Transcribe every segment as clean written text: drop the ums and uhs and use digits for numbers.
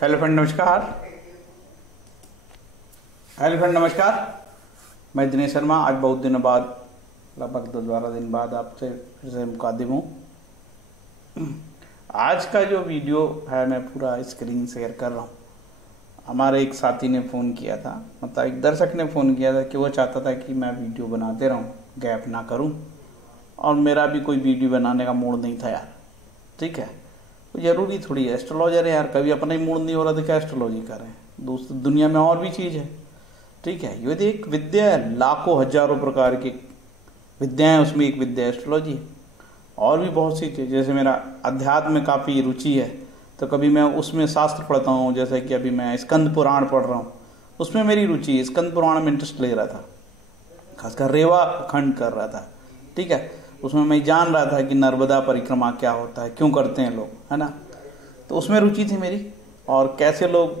Hello friend नमस्कार। मैं दिनेश शर्मा आज बहुत दिनों बाद लगभग 10-12 दिन बाद आपसे फिर से मुकादिम हूँ। आज का जो वीडियो है मैं पूरा स्क्रीन शेयर कर रहा हूँ। हमारे एक साथी ने फ़ोन किया था, मतलब एक दर्शक ने फ़ोन किया था कि वो चाहता था कि मैं वीडियो बनाते रहूँ, गैप ना करूँ, और मेरा भी कोई वीडियो बनाने का मूड नहीं था यार। ठीक है, तो ज़रूरी थोड़ी है, एस्ट्रोलॉजर है यार, कभी अपना ही मूड नहीं हो रहा तो क्या एस्ट्रोलॉजी करें, दूसरी दुनिया में और भी चीज़ है। ठीक है, ये एक विद्या है, लाखों हजारों प्रकार की विद्याएं, उसमें एक विद्या एस्ट्रोलॉजी है। और भी बहुत सी चीज़, जैसे मेरा अध्यात्म में काफ़ी रुचि है तो कभी मैं उसमें शास्त्र पढ़ता हूँ, जैसे कि अभी मैं स्कंद पुराण पढ़ रहा हूँ, उसमें मेरी रुचि है, स्कंद पुराण में इंटरेस्ट ले रहा था, खासकर रेवा खंड कर रहा था। ठीक है, उसमें मैं जान रहा था कि नर्मदा परिक्रमा क्या होता है, क्यों करते हैं लोग, है ना। तो उसमें रुचि थी मेरी, और कैसे लोग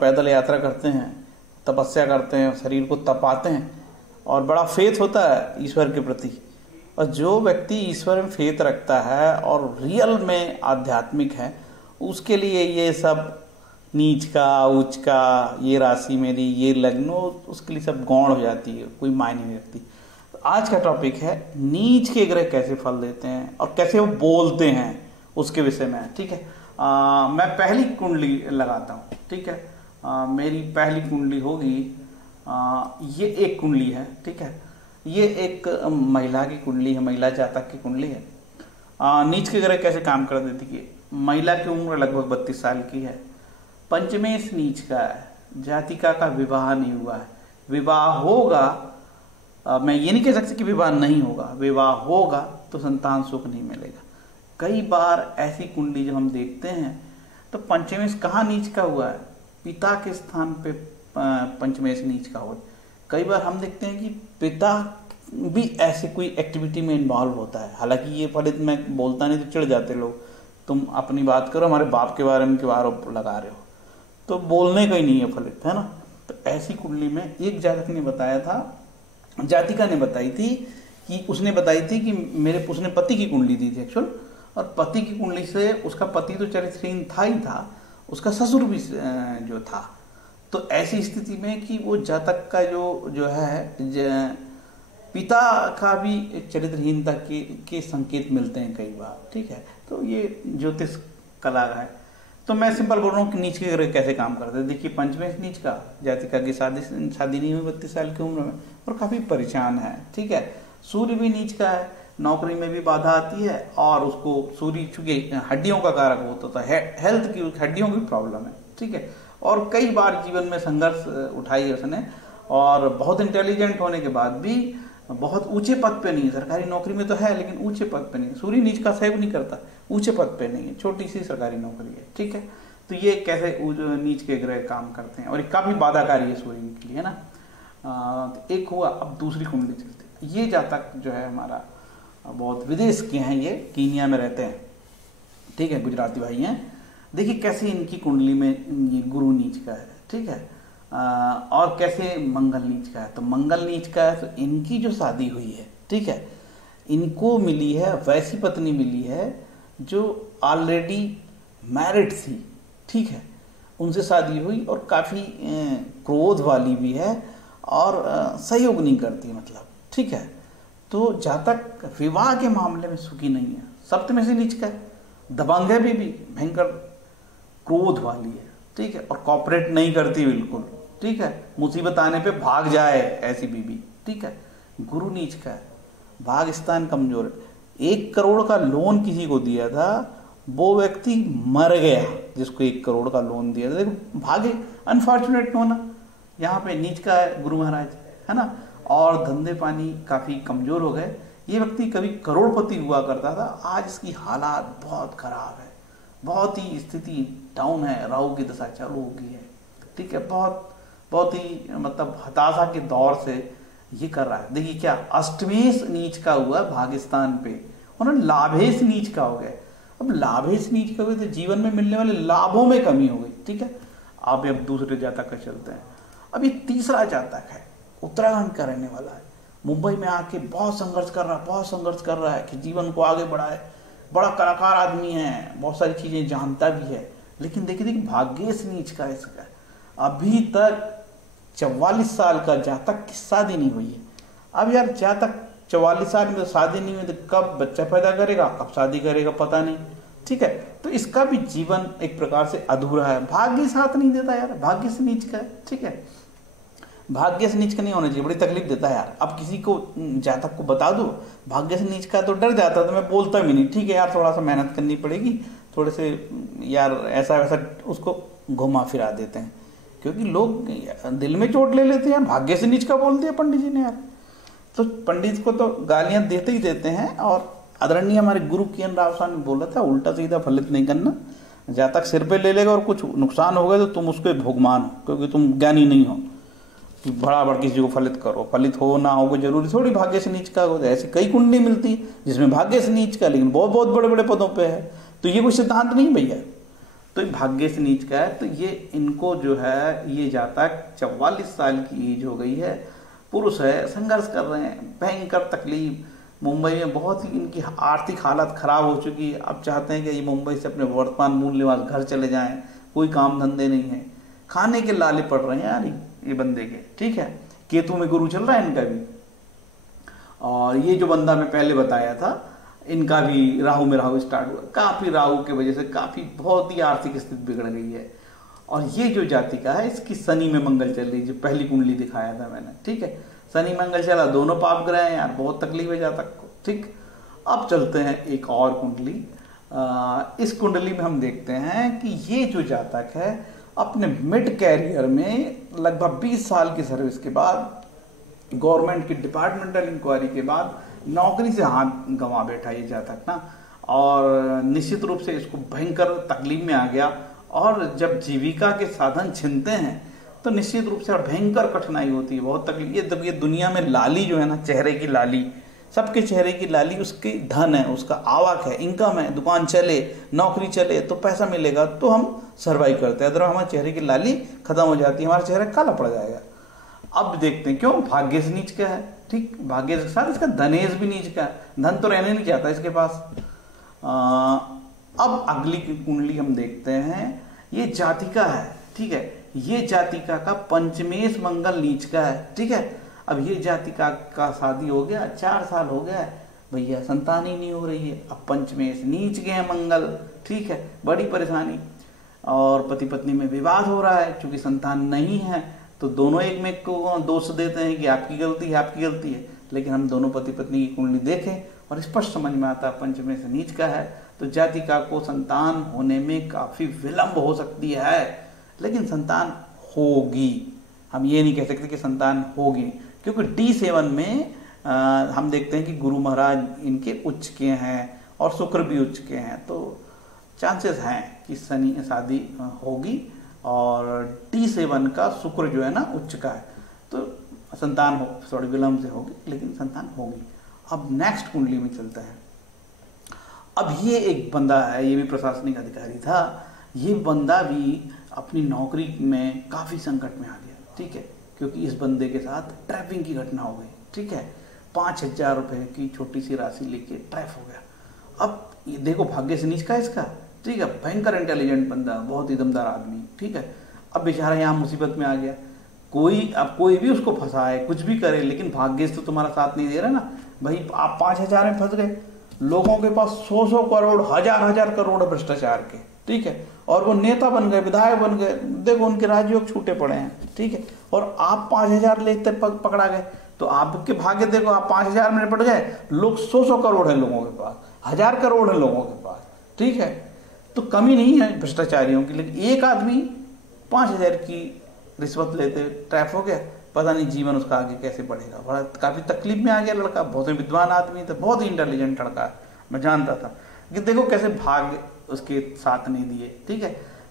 पैदल यात्रा करते हैं, तपस्या करते हैं, शरीर को तपाते हैं, और बड़ा फेथ होता है ईश्वर के प्रति। और जो व्यक्ति ईश्वर में फेथ रखता है और रियल में आध्यात्मिक है, उसके लिए ये सब नीच का उच्च का, ये राशि मेरी, ये लग्न, उसके लिए सब गौण हो जाती है, कोई मायने नहीं रखती। तो आज का टॉपिक है नीच के ग्रह कैसे फल देते हैं और कैसे वो बोलते हैं, उसके विषय में। ठीक है, मैं पहली कुंडली लगाता हूँ। ठीक है, मेरी पहली कुंडली होगी, ये एक कुंडली है। ठीक है, ये एक महिला की कुंडली है, महिला जातक की कुंडली है। नीच के ग्रह कैसे काम कर देती है। महिला की उम्र लगभग 32 साल की है, पंचमेश नीच का है, जातिका का विवाह नहीं हुआ है। विवाह होगा, मैं ये नहीं कह सकती कि विवाह नहीं होगा, विवाह होगा तो संतान सुख नहीं मिलेगा। कई बार ऐसी कुंडली जब हम देखते हैं तो पंचमेश कहाँ नीच का हुआ है, पिता के स्थान पे पंचमेश नीच का हुआ। कई बार हम देखते हैं कि पिता भी ऐसे कोई एक्टिविटी में इन्वॉल्व होता है, हालांकि ये फलित मैं बोलता नहीं तो चिढ़ जाते लोग, तुम अपनी बात करो, हमारे बाप के बारे में क्यों आरोप लगा रहे हो, तो बोलने का ही नहीं है फलित, है ना। तो ऐसी कुंडली में एक जातक ने बताया था, जातिका ने बताई थी कि उसने बताई थी कि उसने पति की कुंडली दी थी एक्चुअल, और पति की कुंडली से उसका पति तो चरित्रहीन था ही था, उसका ससुर भी जो था। तो ऐसी स्थिति में कि वो जातक का जो है पिता का भी चरित्रहीनता के संकेत मिलते हैं कई बार। ठीक है, तो ये ज्योतिष कला है। तो मैं सिंपल बोल रहा हूँ कि नीच के ग्रह कैसे काम करते हैं। देखिए, पंचमेश नीच का, जातिका की शादी नहीं हुई 32 साल की उम्र में और काफ़ी परेशान है। ठीक है, सूर्य भी नीच का है, नौकरी में भी बाधा आती है, और उसको सूर्य चूंकि हड्डियों का कारक होता है, हेल्थ की, हड्डियों की प्रॉब्लम है। ठीक है, और कई बार जीवन में संघर्ष उठाई उसने, और बहुत इंटेलिजेंट होने के बाद भी बहुत ऊंचे पद पे नहीं है, सरकारी नौकरी में तो है लेकिन ऊंचे पद पे नहीं। सूर्य नीच का सेव नहीं करता, ऊंचे पद पे नहीं है, छोटी सी सरकारी नौकरी है। ठीक है, तो ये कैसे नीच के ग्रह काम करते हैं, और ये काफी बाधाकारी है सूर्य के लिए, है ना। तो एक हुआ। अब दूसरी कुंडली चलते, ये जातक जो है हमारा बहुत विदेश के हैं, ये कीनिया में रहते हैं। ठीक है, गुजराती भाई हैं। देखिए कैसे इनकी कुंडली में ये गुरु नीच का है। ठीक है, और कैसे मंगल नीच का है। तो मंगल नीच का है तो इनकी जो शादी हुई है, ठीक है, इनको मिली है वैसी पत्नी मिली है जो ऑलरेडी मैरिड थी। ठीक है, उनसे शादी हुई और काफ़ी क्रोध वाली भी है, और सहयोग नहीं करती, मतलब। ठीक है, तो जातक विवाह के मामले में सुखी नहीं है, सप्तम से नीच का है, दबंग है, भी भयंकर क्रोध वाली है। ठीक है, और कॉपरेट नहीं करती बिल्कुल। ठीक है, मुसीबत आने पे भाग जाए ऐसी बीबी। ठीक है, गुरु नीच का है, भाग स्थान कमजोर है। 1 करोड़ का लोन किसी को दिया था, वो व्यक्ति मर गया जिसको 1 करोड़ का लोन दिया था, देखो भागे, अनफॉर्चुनेट होना, यहाँ पे नीच का है गुरु महाराज, है ना। और धंधे पानी काफी कमजोर हो गए। ये व्यक्ति कभी करोड़पति हुआ करता था, आज इसकी हालात बहुत खराब है, बहुत ही स्थिति डाउन है, राहु की दशा चालू हो गई है। ठीक है, बहुत ही मतलब हताशा के दौर से ये कर रहा है। देखिए क्या, अष्टमेश नीच का हुआ भाग्यस्थान पे, और लाभेश नीच का हो गया। अब लाभेश नीच का हुए तो जीवन में मिलने वाले लाभों में कमी हो गई। ठीक है, अब दूसरे जातक का चलते हैं। अब ये तीसरा जातक है, उत्तराखंड का रहने वाला है, मुंबई में आके बहुत संघर्ष कर रहा है कि जीवन को आगे बढ़ाए, बड़ा कलाकार आदमी है, बहुत सारी चीजें जानता भी है, लेकिन देखिए भाग्येश नीच का इसका अभी तक 44 साल का जातक की शादी नहीं हुई है। अब यार जातक 44 साल में तो शादी नहीं हुई तो कब बच्चा पैदा करेगा, कब शादी करेगा पता नहीं, ठीक है। तो इसका भी जीवन एक प्रकार से अधूरा है, भाग्य साथ नहीं देता यार, भाग्य से नीच का है, ठीक है। भाग्य से नीच का नहीं होना चाहिए, बड़ी तकलीफ देता है यार। अब किसी को जातक को बता दो भाग्य से नीच का तो डर जाता है, तो मैं बोलता भी नहीं, ठीक है यार थोड़ा सा मेहनत करनी पड़ेगी, थोड़े से यार ऐसा वैसा उसको घुमा फिरा देते हैं, क्योंकि लोग दिल में चोट ले लेते हैं, भाग्य से नीच का बोल दिया पंडित जी ने यार। तो पंडित को तो गालियां देते ही देते हैं। और आदरणीय हमारे गुरु किरण राव साहब ने बोला था उल्टा सीधा फलित नहीं करना, जातक सिर पे ले लेगा और कुछ नुकसान हो गया तो तुम उसके भोगमान हो, क्योंकि तुम ज्ञानी नहीं हो, बराबर किसी को फलित करो, फलित हो ना हो जरूरी थोड़ी भाग्य से नीच का हो। ऐसी कई कुंडली मिलती है जिसमें भाग्य से नीच का लेकिन बहुत बहुत बड़े बड़े पदों पे है, तो ये कोई सिद्धांत नहीं भैया। तो भाग्य से नीच का है, तो ये इनको जो है ये जातक 44 साल की एज हो गई है, पुरुष है, संघर्ष कर रहे हैं, भयंकर तकलीफ, मुंबई में बहुत ही इनकी आर्थिक हालत खराब हो चुकी है। अब चाहते हैं कि ये मुंबई से अपने वर्तमान मूल निवास घर चले जाएं, कोई काम धंधे नहीं है, खाने के लाले पड़ रहे हैं यार ये बंदे के, ठीक है। केतु में गुरु चल रहा है इनका भी, और ये जो बंदा मैं पहले बताया था इनका भी राहु में राहु स्टार्ट हुआ, काफी राहु की वजह से काफी बहुत ही आर्थिक स्थिति बिगड़ गई है। और ये जो जातिका है इसकी शनि में मंगल चल रही है, जो पहली कुंडली दिखाया था मैंने, ठीक है। शनि मंगल चला, दोनों पाप ग्रह हैं यार, बहुत तकलीफ है जातक को, ठीक। अब चलते हैं एक और कुंडली। इस कुंडली में हम देखते हैं कि ये जो जातक है अपने मिड कैरियर में लगभग 20 साल की सर्विस के बाद, गवर्नमेंट की डिपार्टमेंटल इंक्वायरी के बाद नौकरी से हाथ गंवा बैठा ये जातक ना, और निश्चित रूप से इसको भयंकर तकलीफ में आ गया। और जब जीविका के साधन छिनते हैं तो निश्चित रूप से भयंकर कठिनाई होती है, बहुत तकलीफ। ये दुनिया में लाली जो है ना, चेहरे की लाली, सबके चेहरे की लाली उसकी धन है, उसका आवक है, इनकम है, दुकान चले, नौकरी चले तो पैसा मिलेगा तो हम सर्वाइव करते हैं, अगर हमारे चेहरे की लाली खत्म हो जाती है हमारा चेहरा काला पड़ जाएगा। अब देखते हैं क्यों, भाग्य से नीच का है, ठीक। भाग्य के साथ इसका धनेश भी नीच का है, धन तो रहने नहीं चाहता इसके पास। अब अगली कुंडली हम देखते हैं, ये जातिका है, ठीक है। ये जातिका का पंचमेश मंगल नीच का है, ठीक है। अब ये जातिका का शादी हो गया, 4 साल हो गया भैया, संतान ही नहीं हो रही है। अब पंचमेश नीच गए मंगल, ठीक है, बड़ी परेशानी। और पति पत्नी में विवाद हो रहा है, क्योंकि संतान नहीं है तो दोनों एक में को दोष देते हैं कि आपकी गलती है, आपकी गलती है। लेकिन हम दोनों पति पत्नी की कुंडली देखें और स्पष्ट समझ में आता है पंचमेश नीच का है, तो जातिका को संतान होने में काफी विलंब हो सकती है, लेकिन संतान होगी। हम ये नहीं कह सकते कि संतान होगी, क्योंकि D7 में हम देखते हैं कि गुरु महाराज इनके उच्च के हैं और शुक्र भी उच्च के हैं, तो चांसेस हैं कि शनि शादी होगी। और D7 का शुक्र जो है ना उच्च का है, तो संतान हो थोड़ी विलंब से होगी लेकिन संतान होगी। अब नेक्स्ट कुंडली में चलता है। अब ये एक बंदा है, ये भी प्रशासनिक अधिकारी था, ये बंदा भी अपनी नौकरी में काफी संकट में आ गया, ठीक है, क्योंकि इस बंदे के साथ ट्रैपिंग की घटना हो गई, ठीक है। 5,000 रुपए की छोटी सी राशि लेके ट्रैप हो गया। अब ये देखो भाग्य से नीच का इसका, ठीक है, भयंकर इंटेलिजेंट बंदा, बहुत ही दमदार आदमी, ठीक है। अब बेचारा यहाँ मुसीबत में आ गया, कोई भी उसको फंसाए कुछ भी करे, लेकिन भाग्य तो तुम्हारा साथ नहीं दे रहा ना भाई। आप 5,000 में फंस गए, लोगों के पास 100 करोड़, हजार करोड़ भ्रष्टाचार के, ठीक है, और वो नेता बन गए, विधायक बन गए, देखो उनके राजयोग छूटे पड़े हैं, ठीक है। और आप 5,000 लेते पकड़ा गए, तो आपके भाग्य देखो, आप 5,000 में निपट गए, लोग 100 करोड़ है लोगों के पास, 1,000 करोड़ है लोगों के पास, ठीक है। तो कमी नहीं है भ्रष्टाचारियों की, लेकिन एक आदमी 5,000 की रिश्वत लेते ट्रैप हो गया, पता नहीं जीवन उसका आगे कैसे बढ़ेगा। बड़ा काफी तकलीफ में आ गया लड़का, बहुत ही विद्वान आदमी था, बहुत ही इंटेलिजेंट लड़का, मैं जानता था कि देखो कैसे भाग्य उसके साथ नहीं दिए, ठीक है।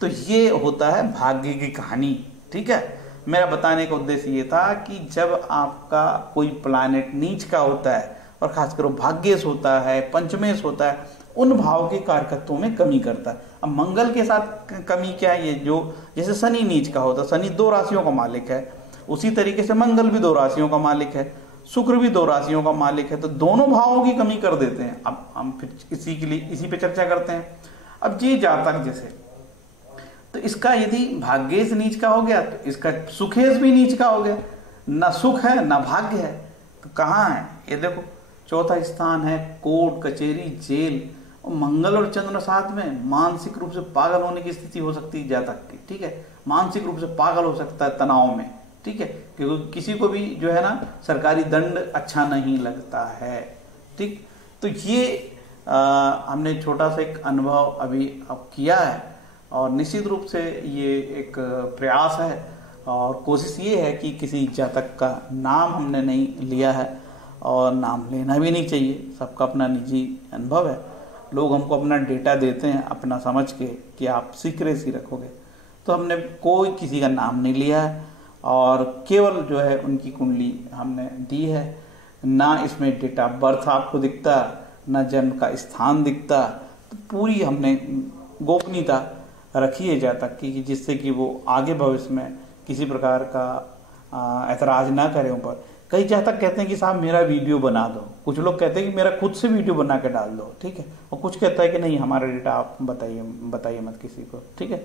तो ये होता है भाग्य की कहानी, ठीक है। मेरा बताने का उद्देश्य ये था कि जब आपका कोई प्लैनेट नीच का होता है और खासकर भाग्येश होता है, पंचमेश होता है, उन भाव के कारकत्वों में कमी करता है। अब मंगल के साथ कमी क्या है, ये जो जैसे शनि नीच का होता है, शनि 2 राशियों का मालिक है, उसी तरीके से मंगल भी 2 राशियों का मालिक है, शुक्र भी 2 राशियों का मालिक है, तो दोनों भावों की कमी कर देते हैं। अब हम फिर इसी के लिए इसी पे चर्चा करते हैं। अब ये जातक जैसे इसका यदि भाग्येश नीच का हो गया तो इसका सुखेश भी नीच का हो गया। ना सुख है ना भाग्य है, तो कहाँ है ये देखो। चौथा स्थान है कोर्ट कचहरी जेल, और मंगल और चंद्र साथ में, मानसिक रूप से पागल होने की स्थिति हो सकती है जातक की, ठीक है। मानसिक रूप से पागल हो सकता है तनाव में, ठीक है, क्योंकि किसी को भी जो है ना सरकारी दंड अच्छा नहीं लगता है, ठीक। तो ये हमने छोटा सा एक अनुभव अभी अब किया है, और निश्चित रूप से ये एक प्रयास है और कोशिश ये है कि किसी जातक का नाम हमने नहीं लिया है, और नाम लेना भी नहीं चाहिए। सबका अपना निजी अनुभव है, लोग हमको अपना डेटा देते हैं अपना समझ के कि आप सीक्रेसी रखोगे, तो हमने कोई किसी का नाम नहीं लिया है, और केवल जो है उनकी कुंडली हमने दी है। ना इसमें डेट ऑफ बर्थ आपको दिखता, ना जन्म का स्थान दिखता, तो पूरी हमने गोपनीयता रखी है जातक की, जिससे कि वो आगे भविष्य में किसी प्रकार का ऐतराज ना करें ऊपर। कई जातक कहते हैं कि साहब मेरा वीडियो बना दो, कुछ लोग कहते हैं कि मेरा खुद से वीडियो बना के डाल दो, ठीक है, और कुछ कहता है कि नहीं हमारा डेटा आप बताइए मत किसी को, ठीक है।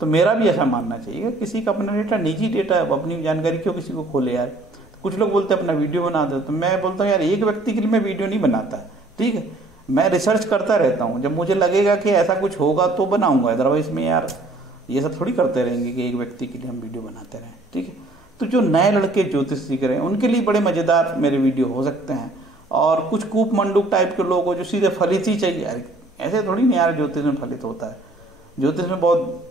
तो मेरा भी ऐसा मानना चाहिए, किसी का अपना डेटा निजी डेटा है, वो अपनी जानकारी क्यों किसी को खोले यार। कुछ लोग बोलते हैं अपना वीडियो बना दो, तो मैं बोलता हूँ यार एक व्यक्ति के लिए मैं वीडियो नहीं बनाता, ठीक है, मैं रिसर्च करता रहता हूँ, जब मुझे लगेगा कि ऐसा कुछ होगा तो बनाऊंगा, अदरवाइज में यार ये सब थोड़ी करते रहेंगे कि एक व्यक्ति के लिए हम वीडियो बनाते रहें, ठीक है। तो जो नए लड़के ज्योतिष सीख रहे हैं उनके लिए बड़े मज़ेदार मेरे वीडियो हो सकते हैं, और कुछ कूप मंडूक टाइप के लोग हो जो सीधे फलित ही चाहिए यार, ऐसे थोड़ी नहीं यार ज्योतिष में फलित होता है, ज्योतिष में बहुत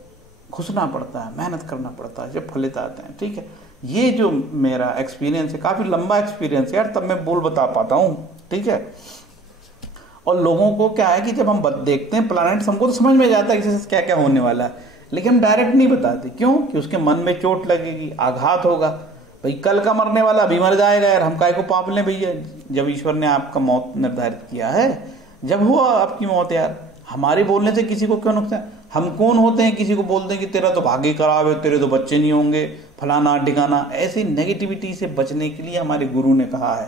घुसना पड़ता है, मेहनत करना पड़ता है जब फलित आते हैं, ठीक है। ये जो मेरा एक्सपीरियंस है, काफ़ी लंबा एक्सपीरियंस है यार, तब मैं बोल बता पाता हूँ, ठीक है। और लोगों को क्या है कि जब हम देखते हैं प्लैनेट्स, हमको तो समझ में जाता है कि क्या क्या होने वाला है, लेकिन हम डायरेक्ट नहीं बताते, क्यों कि उसके मन में चोट लगेगी, आघात होगा। भाई कल का मरने वाला अभी मर जाएगा यार, हम काय को पाप लें भैया, जब ईश्वर ने आपका मौत निर्धारित किया है, जब हुआ आपकी मौत यार, हमारे बोलने से किसी को क्यों नुकसान। हम कौन होते हैं किसी को बोलते हैं कि तेरा तो भाग्य खराब है, तेरे तो बच्चे नहीं होंगे, फलाना ठिकाना। ऐसी नेगेटिविटी से बचने के लिए हमारे गुरु ने कहा है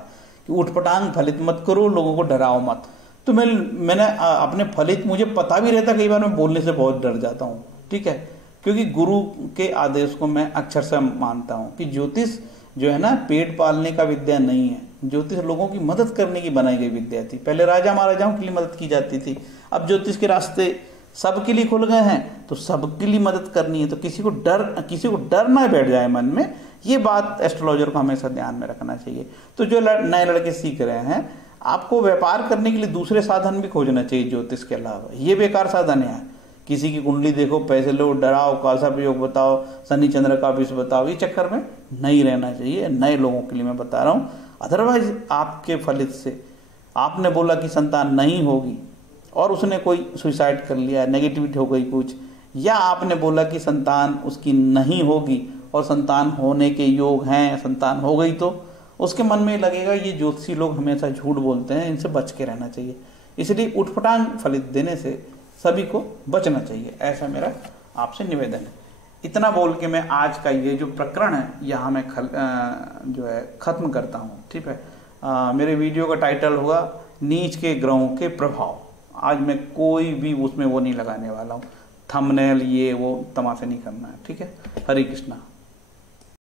कि उठपटांग फलित मत करो, लोगों को डराओ मत। तो मैंने अपने फलित, मुझे पता भी रहता, कई बार मैं बोलने से बहुत डर जाता हूँ, ठीक है, क्योंकि गुरु के आदेश को मैं अक्षर से मानता हूँ कि ज्योतिष जो है ना पेट पालने का विद्या नहीं है, ज्योतिष लोगों की मदद करने की बनाई गई विद्या थी। पहले राजा महाराजाओं के लिए मदद की जाती थी, अब ज्योतिष के रास्ते सबके लिए खुल गए हैं, तो सबके लिए मदद करनी है। तो किसी को डर ना बैठ जाए मन में, ये बात एस्ट्रोलॉजर को हमेशा ध्यान में रखना चाहिए। तो जो नए लड़के सीख रहे हैं, आपको व्यापार करने के लिए दूसरे साधन भी खोजना चाहिए ज्योतिष के अलावा, ये बेकार साधन है। किसी की कुंडली देखो, पैसे लो, डराओ, कालसा प्रयोग बताओ, शनि चंद्र का विष बताओ, ये चक्कर में नहीं रहना चाहिए। नए लोगों के लिए मैं बता रहा हूँ। अदरवाइज आपके फलित से आपने बोला कि संतान नहीं होगी और उसने कोई सुसाइड कर लिया, नेगेटिविटी हो गई कुछ, या आपने बोला कि संतान उसकी नहीं होगी और संतान होने के योग हैं, संतान हो गई, तो उसके मन में लगेगा ये ज्योतिषी लोग हमेशा झूठ बोलते हैं, इनसे बच के रहना चाहिए। इसलिए उठपटांग फलित देने से सभी को बचना चाहिए, ऐसा मेरा आपसे निवेदन है। इतना बोल के मैं आज का ये जो प्रकरण है यहाँ मैं जो है ख़त्म करता हूँ, ठीक है। मेरे वीडियो का टाइटल होगा नीच के ग्रहों के प्रभाव। आज मैं कोई भी उसमें वो नहीं लगाने वाला हूँ, थंबनेल ये वो तमाशा नहीं करना है, ठीक है। हरे कृष्णा।